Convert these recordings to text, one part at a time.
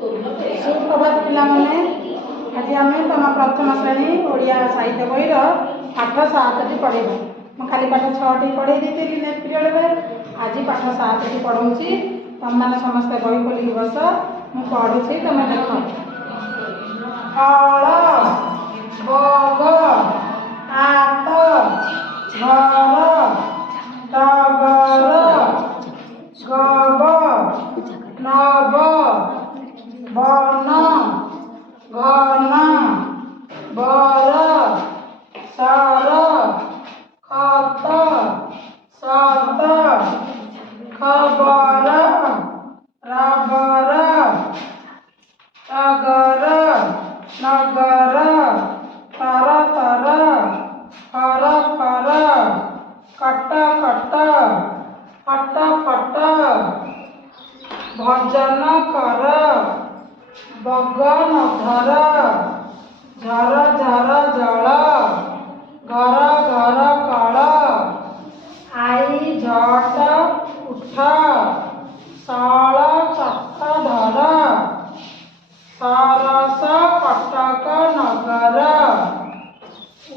सुप्रभात पिलाने आज आम तुम प्रथम श्रेणी ओडिया साहित्य बहीर पाठ 7 टी पढ़ेबू। मुझे खाली पाठ 6 टी पढ़े दी नेक्स्ट पीरियड में आज पाठ 7 टी पढ़ाऊँगी। तुम मैंने समस्त बही खोलिक बस मु पढ़ुची तुम देख। हल बग आत घर टगर गब नब बन घन बर सर खत सत खबर रबर टगर नगर तर तर फर फर कट कट फट फट भजन कर बगन धर झर झर जल घर घर कल आई झट उठ सल चक धर सरस कटक नगर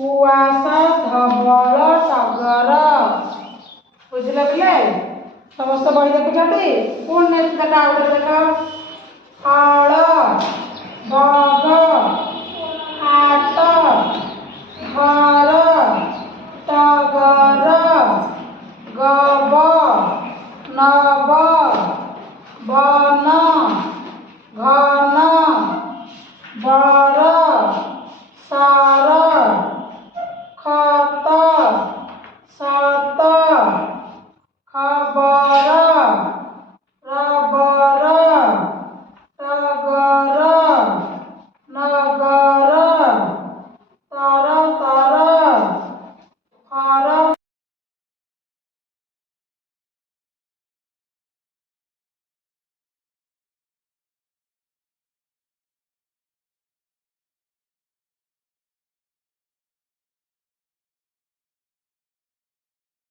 उआस धवल टगर। बुझल पिले समस्त बही देखुं पुणी नेक्स्ट देख आउ देख हल बग आत घर टगर गब नब बन घन बर सर